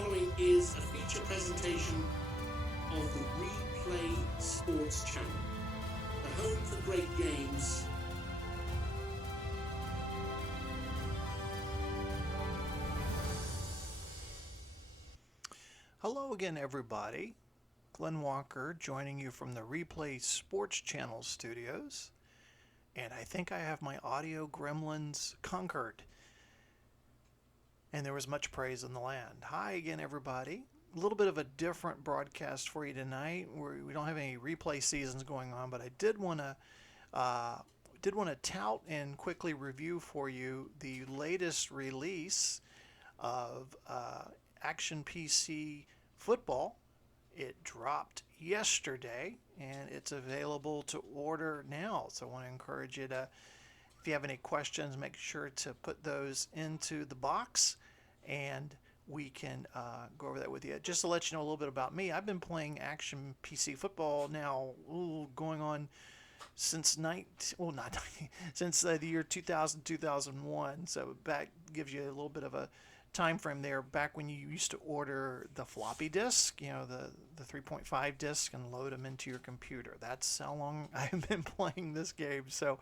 following is a feature presentation of the Replay Sports Channel, the home for great games. Hello again, everybody. Glenn Walker joining you from the Replay Sports Channel studios. And I think I have my audio gremlins conquered. And there was much praise in the land. Hi again, everybody. A little bit of a different broadcast for you tonight. We don't have any replay seasons going on, but I did want to tout and quickly review for you the latest release of Action PC Football. It dropped yesterday, and it's available to order now. So I want to encourage you to, if you have any questions, make sure to put those into the box, and we can go over that with you. Just to let you know a little bit about me, I've been playing Action PC Football now, going on since since the year 2000, 2001. So that gives you a little bit of a time frame there, back when you used to order the floppy disk, the 3.5 disc, and load them into your computer. That's how long I've been playing this game. So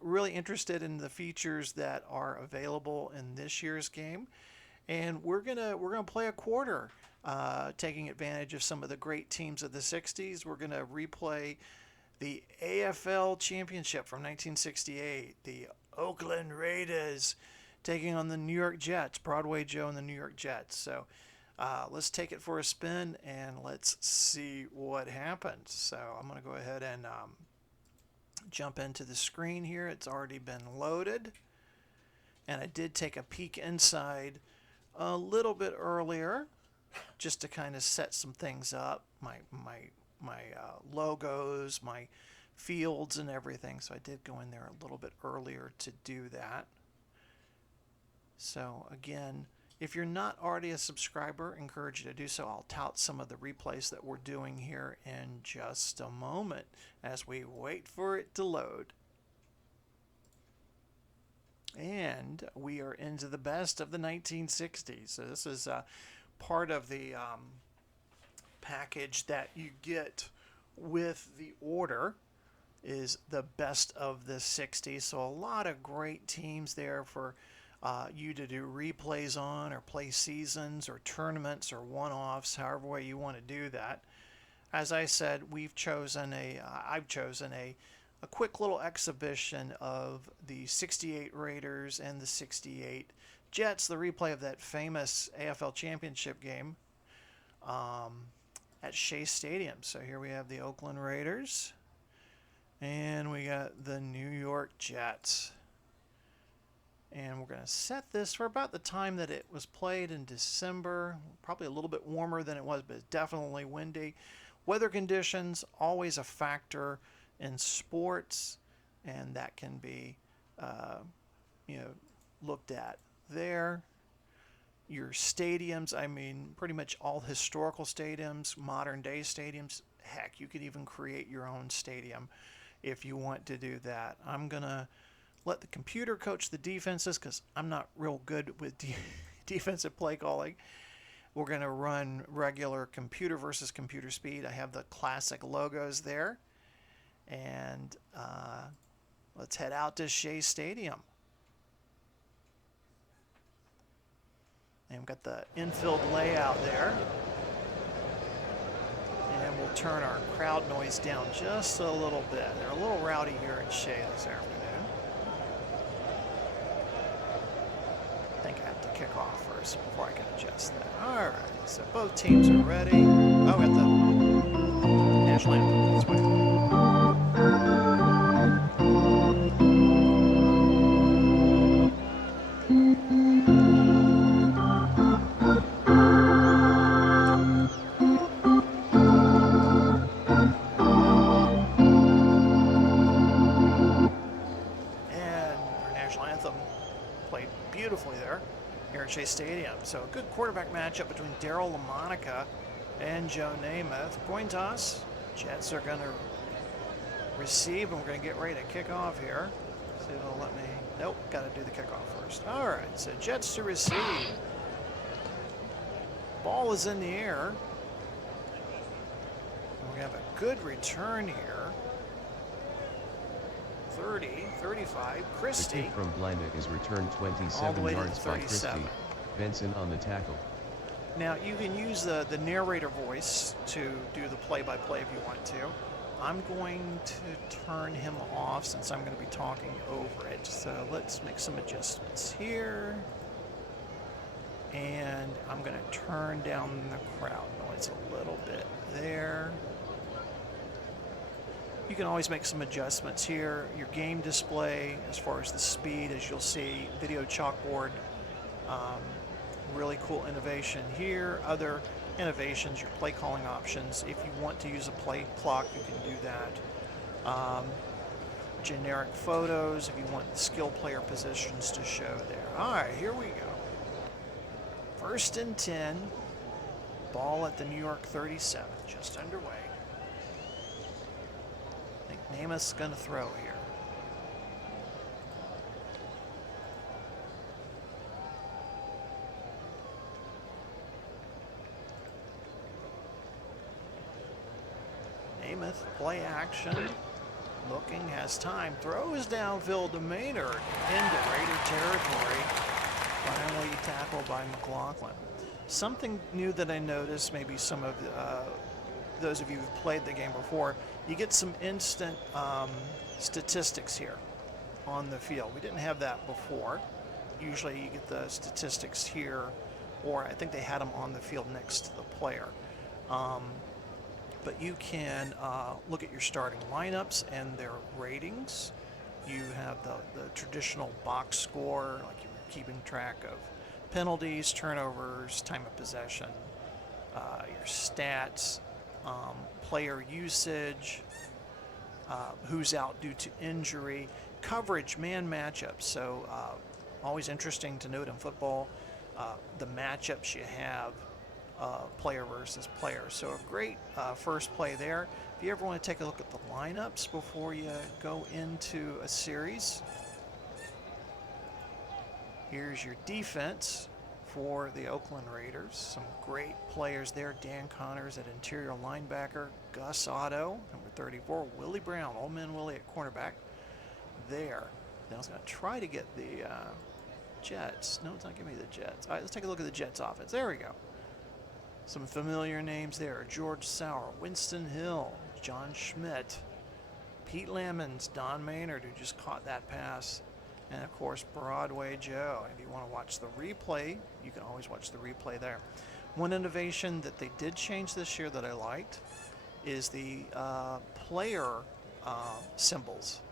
really interested in the features that are available in this year's game, and we're gonna play a quarter, taking advantage of some of the great teams of the 60s. We're gonna replay the AFL Championship from 1968, the Oakland Raiders taking on the New York Jets, Broadway Joe and the New York Jets. So let's take it for a spin and let's see what happens. So I'm going to go ahead and jump into the screen here. It's already been loaded. And I did take a peek inside a little bit earlier just to kind of set some things up, my logos, my fields and everything. So I did go in there a little bit earlier to do that. So again, if you're not already a subscriber, I encourage you to do so. I'll tout some of the replays that we're doing here in just a moment as we wait for it to load. And we are into the best of the 1960s. So this is part of the package that you get with the order, is the best of the 60s. So a lot of great teams there for you to do replays on, or play seasons or tournaments or one-offs, however way you want to do that. As I said, I've chosen a quick little exhibition of the 68 Raiders and the 68 Jets, the replay of that famous AFL Championship game at Shea Stadium. So here we have the Oakland Raiders, and we got the New York Jets. And we're going to set this for about the time that it was played in December. Probably a little bit warmer than it was, but it's definitely windy. Weather conditions, always a factor in sports, and that can be looked at there. Your stadiums, pretty much all historical stadiums, modern day stadiums. Heck, you could even create your own stadium if you want to do that. I'm going to let the computer coach the defenses because I'm not real good with defensive play calling. We're going to run regular computer versus computer speed. I have the classic logos there. And let's head out to Shea Stadium. And we've got the infield layout there. And we'll turn our crowd noise down just a little bit. They're a little rowdy here in Shea this afternoon. I think I have to kick off first before I can adjust that. All right, so both teams are ready. Oh, we got the national anthem. Let's wait. Shea Stadium. So a good quarterback matchup between Daryl LaMonica and Joe Namath. Coin toss. Jets are going to receive, and we're going to get ready to kick off here. See if they'll let me. Nope, got to do the kickoff first. All right, so Jets to receive. Ball is in the air. We have a good return here. 30, 35, Christie. The kick from Blanda is returned All the 27 way to yards the by Christie. 37. Benson on the tackle. Now, you can use the narrator voice to do the play-by-play if you want to. I'm going to turn him off since I'm going to be talking over it. So let's make some adjustments here. And I'm going to turn down the crowd noise a little bit there. You can always make some adjustments here. Your game display, as far as the speed, as you'll see, video chalkboard. Really cool innovation here. Other innovations, your play calling options. If you want to use a play clock, you can do that. Generic photos, if you want the skill player positions to show there. All right, here we go. 1st and 10. Ball at the New York 37, just underway. I think Namath's going to throw here. Namath, play action. Looking, has time. Throws downfield to Maynard into Raider territory. Finally tackled by McLaughlin. Something new that I noticed, maybe some of those of you who've played the game before, you get some instant statistics here on the field. We didn't have that before. Usually you get the statistics here, or I think they had them on the field next to the player. But you can look at your starting lineups and their ratings. You have the traditional box score, like you're keeping track of penalties, turnovers, time of possession, your stats, player usage, who's out due to injury, coverage, man matchups. So always interesting to note in football, the matchups you have, player versus player. So a great first play there. If you ever want to take a look at the lineups before you go into a series, here's your defense for the Oakland Raiders. Some great players there. Dan Connors at interior linebacker. Gus Otto, number 34. Willie Brown, Old Man Willie at cornerback there. Now I was going to try to get the Jets. No, it's not giving me the Jets. All right, let's take a look at the Jets offense. There we go. Some familiar names there. George Sauer, Winston Hill, John Schmidt, Pete Lamons, Don Maynard, who just caught that pass, and of course Broadway Joe. If you want to watch the replay, you can always watch the replay there. One innovation that they did change this year that I liked is the player symbols.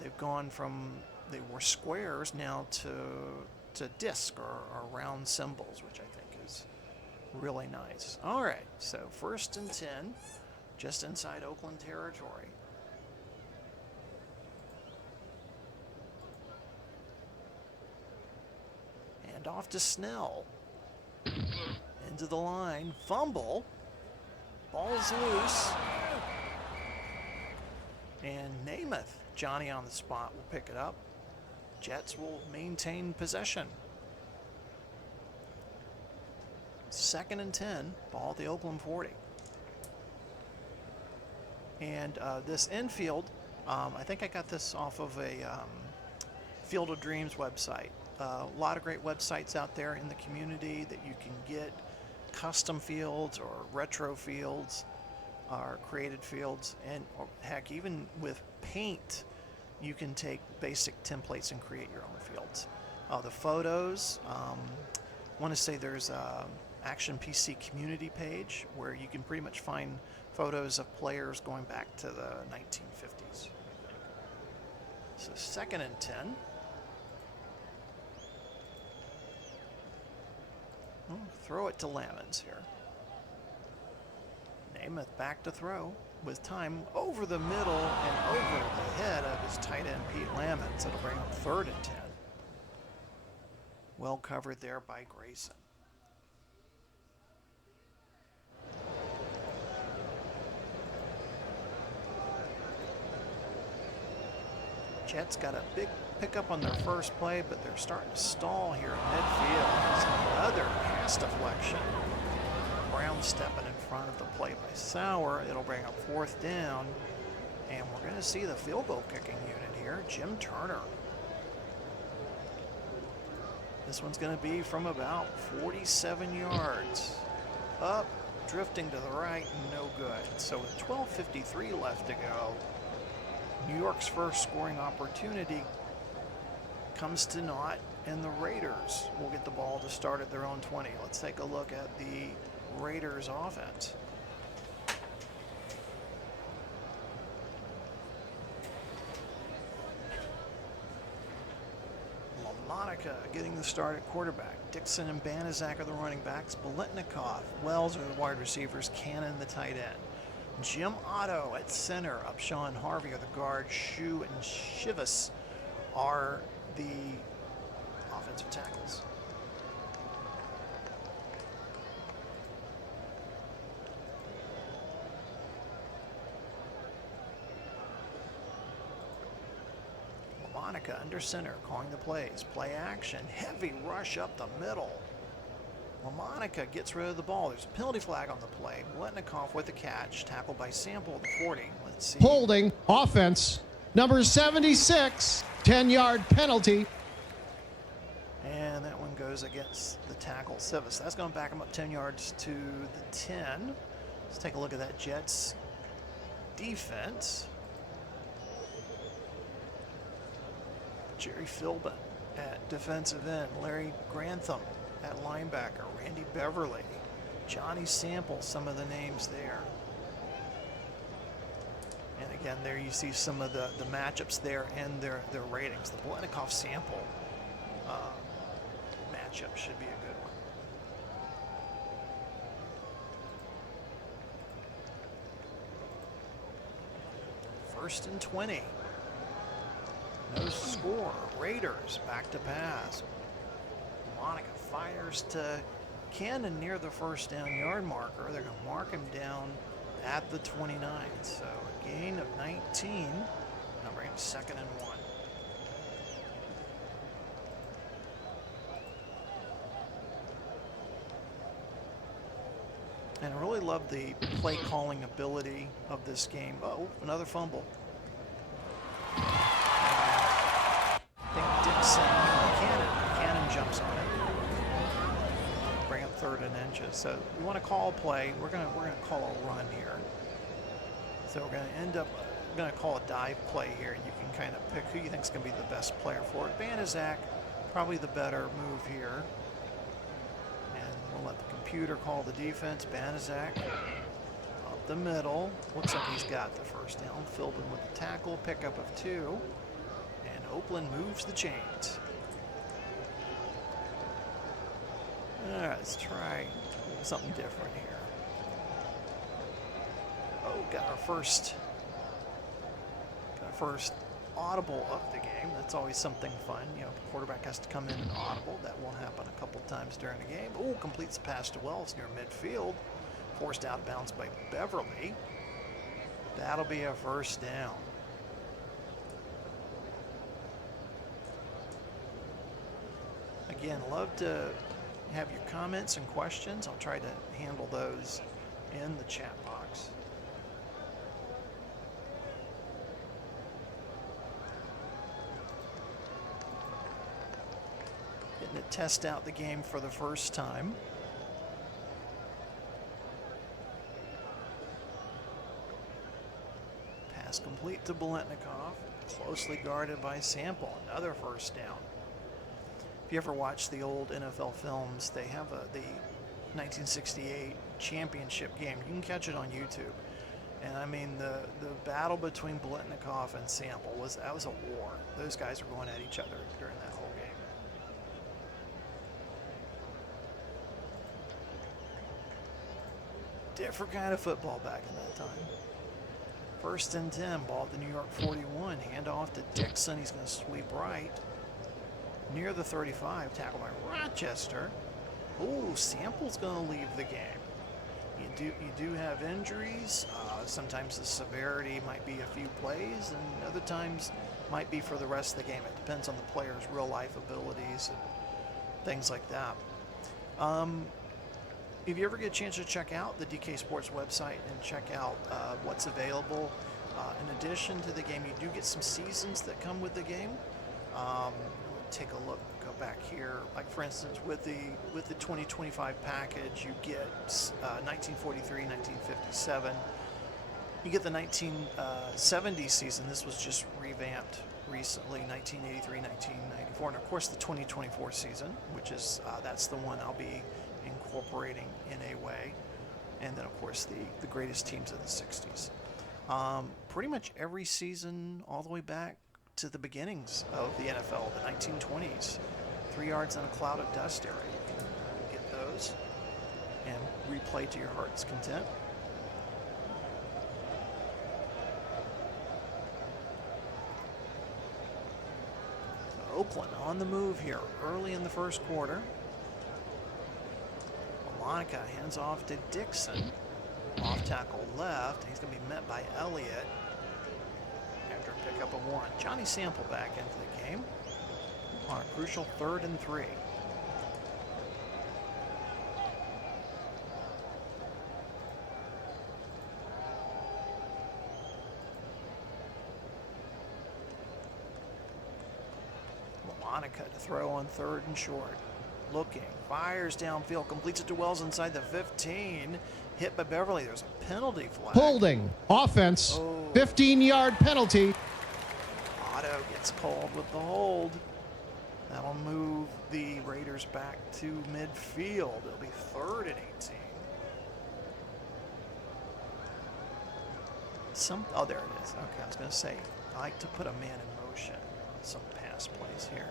They've gone from, they were squares now to disc or round symbols, which I think is really nice. All right, so 1st and 10, just inside Oakland territory. And off to Snell. Into the line, fumble. Ball's loose. And Namath, Johnny on the spot, will pick it up. Jets will maintain possession. 2nd and 10, ball at the Oakland 40. And this infield, I think I got this off of a Field of Dreams website. A lot of great websites out there in the community that you can get custom fields or retro fields or created fields, and or heck, even with paint, you can take basic templates and create your own fields. The photos, I want to say there's Action PC community page where you can pretty much find photos of players going back to the 1950s. So 2nd and 10. Well, throw it to Lamons here. Namath back to throw with time over the middle and over the head of his tight end Pete Lamons. It'll bring up 3rd and 10. Well covered there by Grayson. Jets got a big pickup on their first play, but they're starting to stall here in midfield. It's another pass deflection. Brown stepping in front of the play by Sauer. It'll bring up 4th down. And we're going to see the field goal kicking unit here, Jim Turner. This one's going to be from about 47 yards. Up, drifting to the right, no good. So with 12:53 left to go, New York's first scoring opportunity comes to naught, and the Raiders will get the ball to start at their own 20. Let's take a look at the Raiders offense. Monica getting the start at quarterback. Dixon and Banaszak are the running backs. Biletnikoff, Wells are the wide receivers. Cannon the tight end. Jim Otto at center. Upshaw and Harvey are the guards. Shu and Shivas are the offensive tackles. Monica under center, calling the plays. Play action, heavy rush up the middle. LaMonica gets rid of the ball. There's a penalty flag on the play. Biletnikoff with the catch, tackled by Sample at the 40. Let's see. Holding, offense, number 76, 10-yard penalty. And that one goes against the tackle, Civis. That's going to back him up 10 yards to the 10. Let's take a look at that Jets defense. Jerry Philbin at defensive end. Larry Grantham at linebacker. Randy Beverly. Johnny Sample, some of the names there. And again, there you see some of the matchups there and their ratings. The Biletnikoff Sample matchup should be a good one. 1st and 20. No score. Raiders back to pass. Monica fires to Cannon near the 1st down yard marker. They're going to mark him down at the 29. So a gain of 19. Now bring him 2nd and 1. And I really love the play calling ability of this game. Oh, another fumble. Cannon jumps on it. Bring up 3rd and inches. So we want to call a play. We're gonna call a run here. So we're gonna call a dive play here. You can kind of pick who you think is gonna be the best player for it. Banaszak, probably the better move here. And we'll let the computer call the defense. Banaszak up the middle. Looks like he's got the 1st down. Philbin with the tackle, pickup of 2. And Oakland moves the chains. All right, let's try something different here. Oh, got our first audible of the game. That's always something fun. You know, the quarterback has to come in and audible. That will happen a couple times during the game. Oh, completes the pass to Wells near midfield. Forced out of bounds by Beverly. That'll be a 1st down. Again, love to have your comments and questions. I'll try to handle those in the chat box. Getting to test out the game for the first time. Pass complete to Biletnikoff. Closely guarded by Sample. Another 1st down. If you ever watch the old NFL films, they have the 1968 championship game. You can catch it on YouTube. And I mean, the battle between Biletnikoff and Sample was a war. Those guys were going at each other during that whole game. Different kind of football back in that time. 1st and 10, ball at the New York 41. Hand off to Dixon. He's going to sweep right. Near the 35, tackled by Rochester. Oh, Sample's going to leave the game. You do have injuries. Sometimes the severity might be a few plays, and other times might be for the rest of the game. It depends on the player's real life abilities and things like that. if you ever get a chance to check out the DK Sports website and check out what's available, in addition to the game, you do get some seasons that come with the game. Take a look, go back here. Like for instance, with the 2025 package, you get 1943, 1957. You get the 1970 season. This was just revamped recently, 1983, 1994, and of course the 2024 season, which is that's the one I'll be incorporating in a way, and then of course the greatest teams of the 60s. Pretty much every season all the way back to the beginnings of the NFL, the 1920s, 3 yards in a cloud of dust era. You can get those and replay to your heart's content. So Oakland on the move here early in the first quarter. Monica hands off to Dixon. Off tackle left. He's going to be met by Elliott after a pickup of 1. Johnny Sample back into the game on a crucial 3rd and 3. Monica to throw on 3rd and short. Looking, fires downfield, completes it to Wells inside the 15. Hit by Beverly. There's a penalty flag. Holding. Offense. 15-yard penalty. Otto gets called with the hold. That'll move the Raiders back to midfield. It'll be 3rd and 18. Oh, there it is. Okay, I was going to say, I like to put a man in motion on some pass plays here.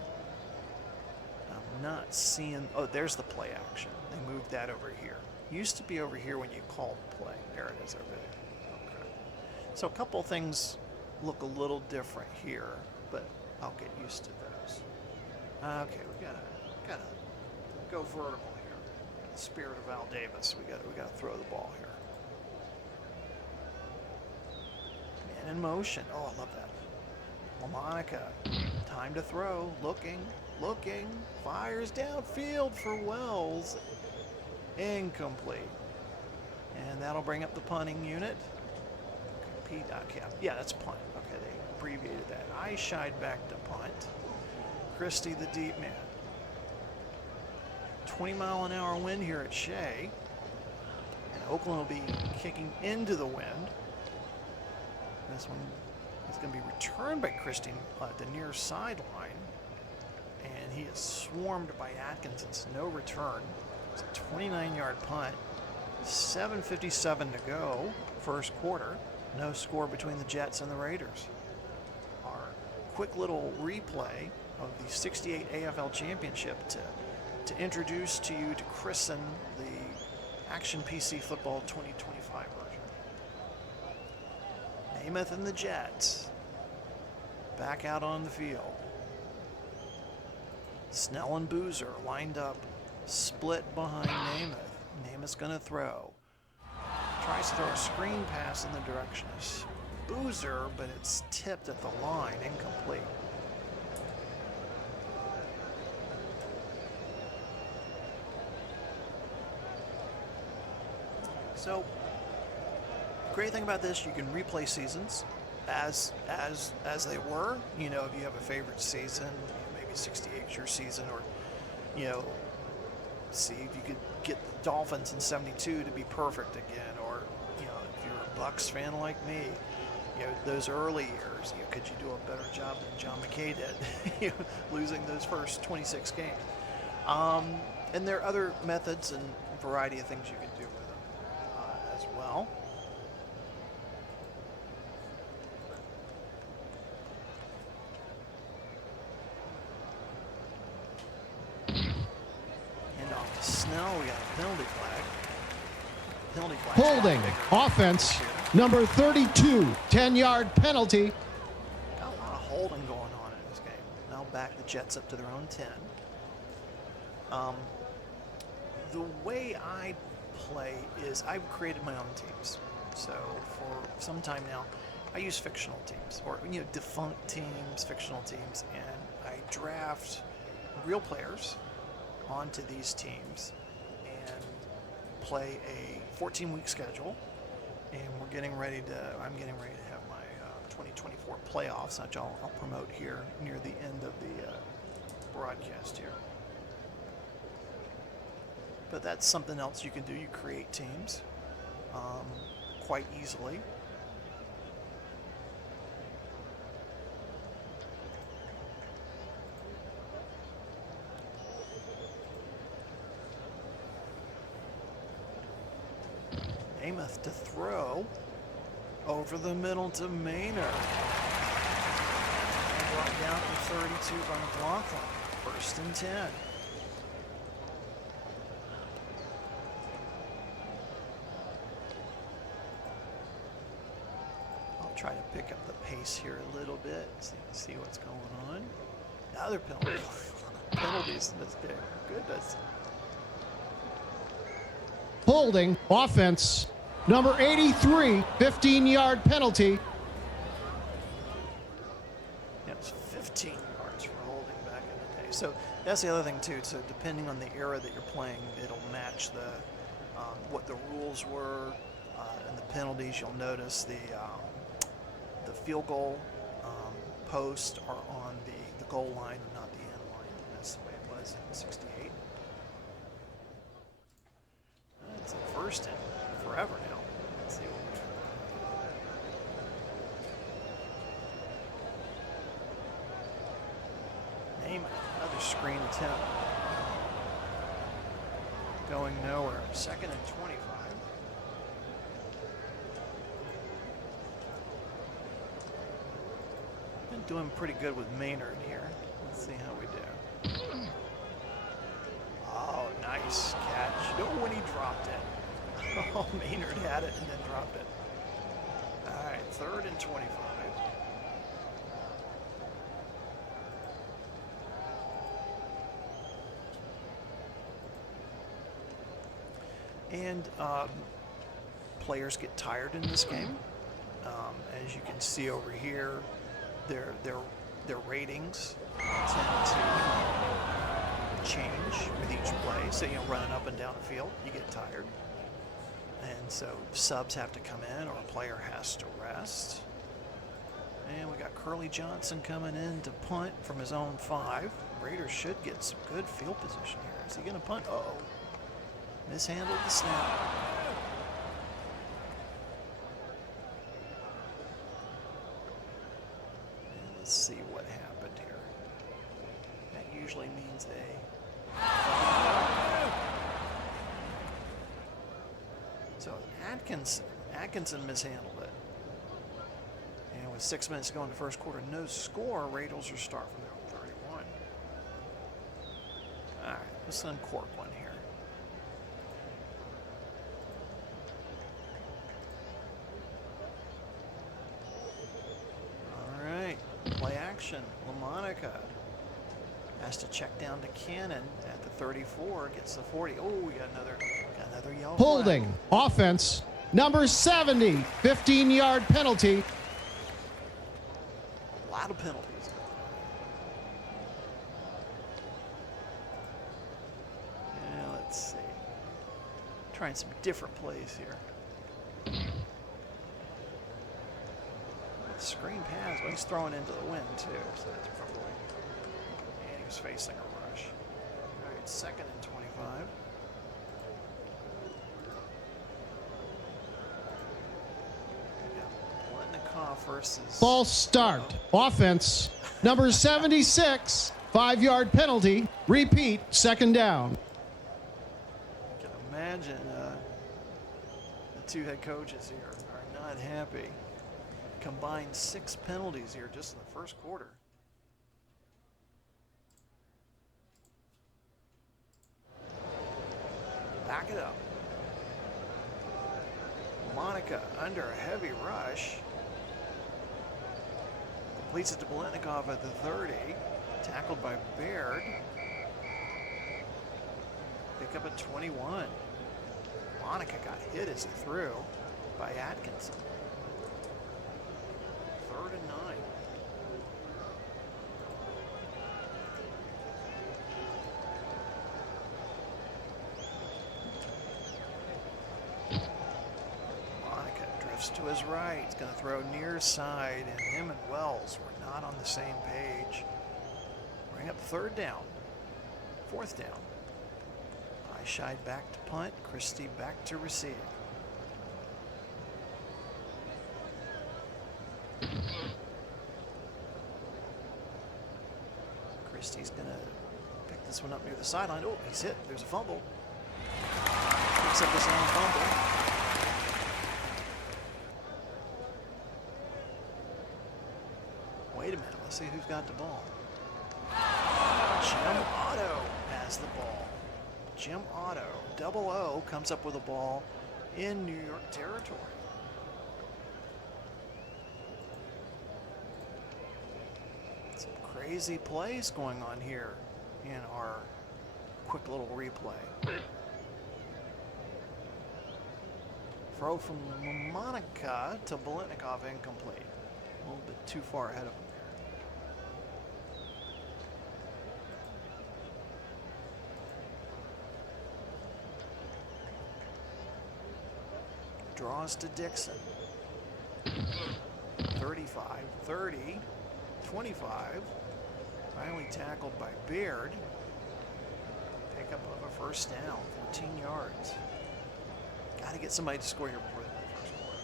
I'm not seeing. Oh, there's the play action. They moved that over here. Used to be over here when you called play. There it is over there. Okay. So a couple things look a little different here, but I'll get used to those. Okay, we gotta go vertical here. In the spirit of Al Davis, we gotta throw the ball here. Man in motion. Oh, I love that. Monica, time to throw. Looking, fires downfield for Wells. Incomplete. And that'll bring up the punting unit. Okay, yeah, that's punt. Okay, they abbreviated that. I shied back to punt. Christie, the deep man. 20-mile-an-hour wind here at Shea. And Oakland will be kicking into the wind. This one is going to be returned by Christie at the near sideline. And he is swarmed by Atkinson's no return. It's a 29-yard punt. 7:57 to go, first quarter. No score between the Jets and the Raiders. Our quick little replay of the 68 AFL Championship to introduce to you, to christen the Action PC Football 2025 version. Namath and the Jets back out on the field. Snell and Boozer lined up, split behind Namath. Namath's going to throw. Tries to throw a screen pass in the direction of Boozer, but it's tipped at the line, incomplete. So, great thing about this, you can replay seasons as they were. You know, if you have a favorite season, maybe 68 is your season, or, you know, see if you could get the Dolphins in 72 to be perfect again, or, you know, if you're a Bucks fan like me, you know, those early years, you know, could you do a better job than John McKay did, you know, losing those first 26 games. And there are other methods and variety of things you can do with them as well. Snell, we got a penalty flag. Holding. Offense. Number 32. 10-yard penalty. Got a lot of holding going on in this game. Now back the Jets up to their own 10. The way I play is I've created my own teams. So for some time now, I use fictional teams, or, you know, defunct teams, fictional teams, and I draft real players onto these teams and play a 14-week schedule, and I'm getting ready to have my 2024 playoffs, which I'll promote here near the end of the broadcast here. But that's something else you can do. You create teams quite easily. Namath to throw over the middle to Maynard. And brought down to 32 by McLaughlin. 1st and 10. I'll try to pick up the pace here a little bit, see what's going on. Another penalty. Penalties in this game. Goodness. Holding, offense, number 83, 15-yard penalty. Yeah, it's 15 yards for holding back in the day. So that's the other thing too. So depending on the era that you're playing, it'll match the what the rules were and the penalties. You'll notice the field goal posts are on the goal line and not the end line. That's the way it was in '68. It's a 1st and forever now. Let's see what we name it. Another screen attempt. Going nowhere. 2nd and 25. Been doing pretty good with Maynard here. Let's see how we do. Oh, nice catch. No, when he dropped it. Oh, Maynard had it and then dropped it. All right, 3rd and 25. And players get tired in this game. As you can see over here, their ratings tend to change with each play. So, running up and down the field, you get tired. And so subs have to come in or a player has to rest. And we got Curly Johnson coming in to punt from his own 5. Raiders should get some good field position here. Is he going to punt? Uh-oh. Mishandled the snap. And let's see what happened here. That usually means So Atkinson mishandled it. And with 6 minutes to go in the first quarter, no score, Raiders will start from their own 31. All right, let's uncork one here. All right, play action. LaMonica has to check down to Cannon at the 34, gets the 40. Oh, we got another yellow Holding, flag. offense, number 70, 15-yard penalty. A lot of penalties. Yeah, let's see. Trying some different plays here. Screen pass, but he's throwing into the wind too, so that's probably. And he was facing a rush. All right, 2nd and 25. Versus False start, offense, number 76, 5-yard penalty. Repeat, 2nd down. I can imagine the 2 head coaches here are not happy. Combined 6 penalties here just in the first quarter. Back it up. Monica under a heavy rush. Completes it to Biletnikoff at the 30. Tackled by Baird. Pick up at 21. Monica got hit as he threw by Atkinson. 3rd and 9. looks to his right. He's going to throw near side, and him and Wells were not on the same page. Bring up third down. Fourth down. Eyeshide back to punt. Christie back to receive. Christie's going to pick this one up near the sideline. Oh, he's hit. There's a fumble. Picks up his own fumble. Wait a minute. Let's see who's got the ball. Jim Otto has the ball. Jim Otto, double O, comes up with a ball in New York territory. Some crazy plays going on here in our quick little replay. Throw from Monica to Bolitnikov, incomplete. A little bit too far ahead of him there. Draws to Dixon. 35, 30, 25. Finally tackled by Beard. Pickup of a first down, 14 yards. Got to get somebody to score here before the first quarter.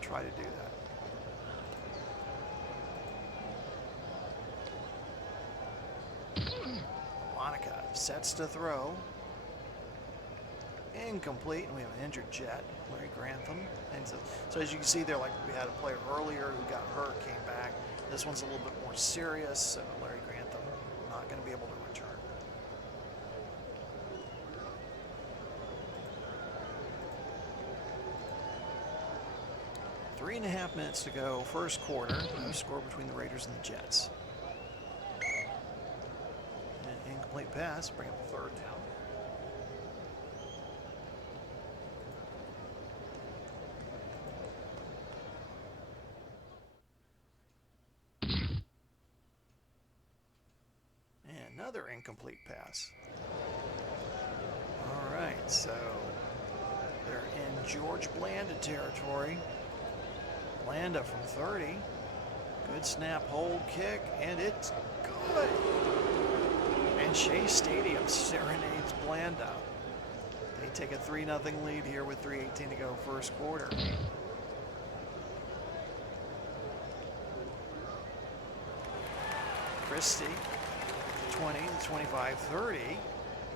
Try to do that. Monica sets to throw. Incomplete, and we have an injured Jet, Larry Grantham. And so as you can see there, like we had a player earlier who got hurt, came back. This one's a little bit more serious, so Larry Grantham not going to be able to return. Three and a half minutes to go, first quarter. No score between the Raiders and the Jets. And an incomplete pass, bring up third down. Another incomplete pass. All right, so they're in George Blanda territory. Blanda from 30. Good snap, hold, kick, and it's good. And Shea Stadium serenades Blanda. They take a 3-0 lead here with 3:18 to go, first quarter. Christie. 20, 25, 30,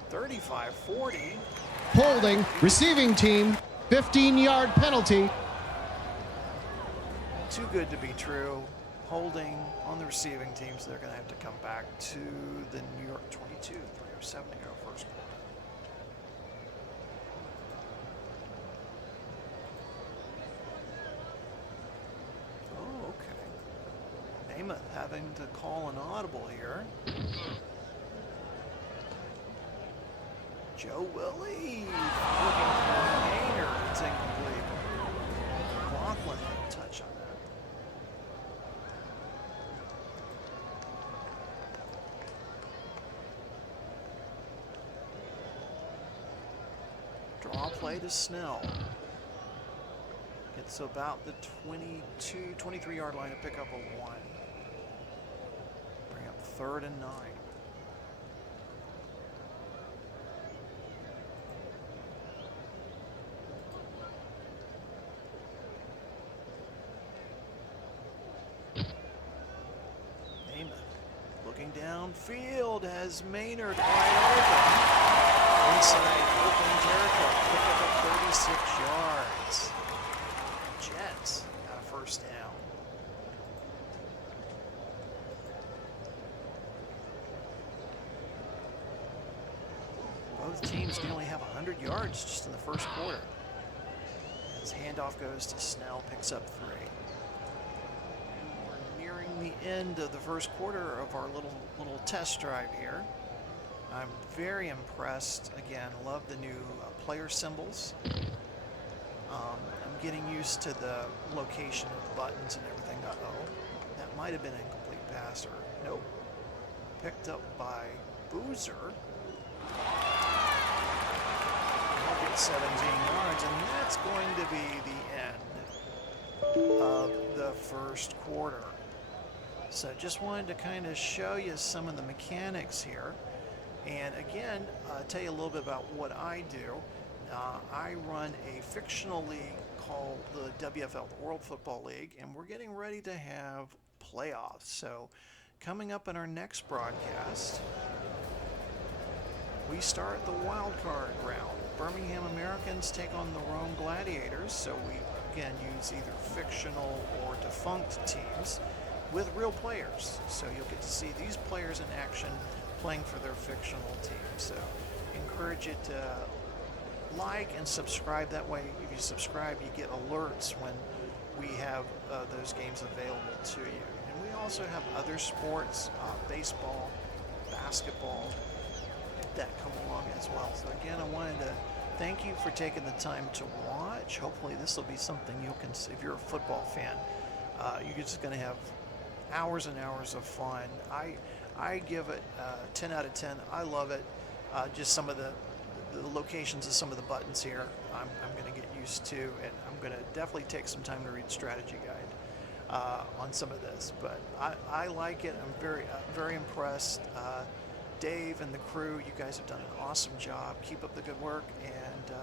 35, 40. Holding, receiving team, 15-yard penalty. Too good to be true. Holding on the receiving team, so they're going to have to come back to the New York 22. 3:07 to go, first quarter. Oh, okay. Namath having to call an audible here. Joe Willie looking for Maynard. It's incomplete. Laughlin had a touch on that. Draw play to Snell. Gets to about the 23-yard line to pick up a 1. Bring up 3rd and 9. Downfield has Maynard wide open. Inside Oakland territory. Pick up at 36 yards. Jets got a first down. Both teams nearly have 100 yards just in the first quarter. His handoff goes to Snell, picks up 3. The end of the first quarter of our little test drive here. I'm very impressed. Again, love the new player symbols. I'm getting used to the location of the buttons and everything. Uh-oh, that might have been an incomplete pass, or nope. Picked up by Boozer. He'll get 17 yards, and that's going to be the end of the first quarter. So just wanted to kind of show you some of the mechanics here. And again, tell you a little bit about what I do. I run a fictional league called the WFL, the World Football League, and we're getting ready to have playoffs. So coming up in our next broadcast, we start the wild card round. Birmingham Americans take on the Rome Gladiators, so we again use either fictional or defunct teams with real players. So you'll get to see these players in action playing for their fictional team. So encourage you to like and subscribe. That way, if you subscribe, you get alerts when we have those games available to you. And we also have other sports, baseball, basketball, that come along as well. So again, I wanted to thank you for taking the time to watch. Hopefully this will be something you can, if you're a football fan, you're just going to have hours and hours of fun. I give it 10 out of 10. I love it. Just some of the locations of some of the buttons here I'm going to get used to, and I'm going to definitely take some time to read the strategy guide on some of this. But I like it. I'm very impressed. Dave and the crew, you guys have done an awesome job. Keep up the good work, and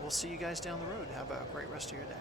we'll see you guys down the road. Have a great rest of your day.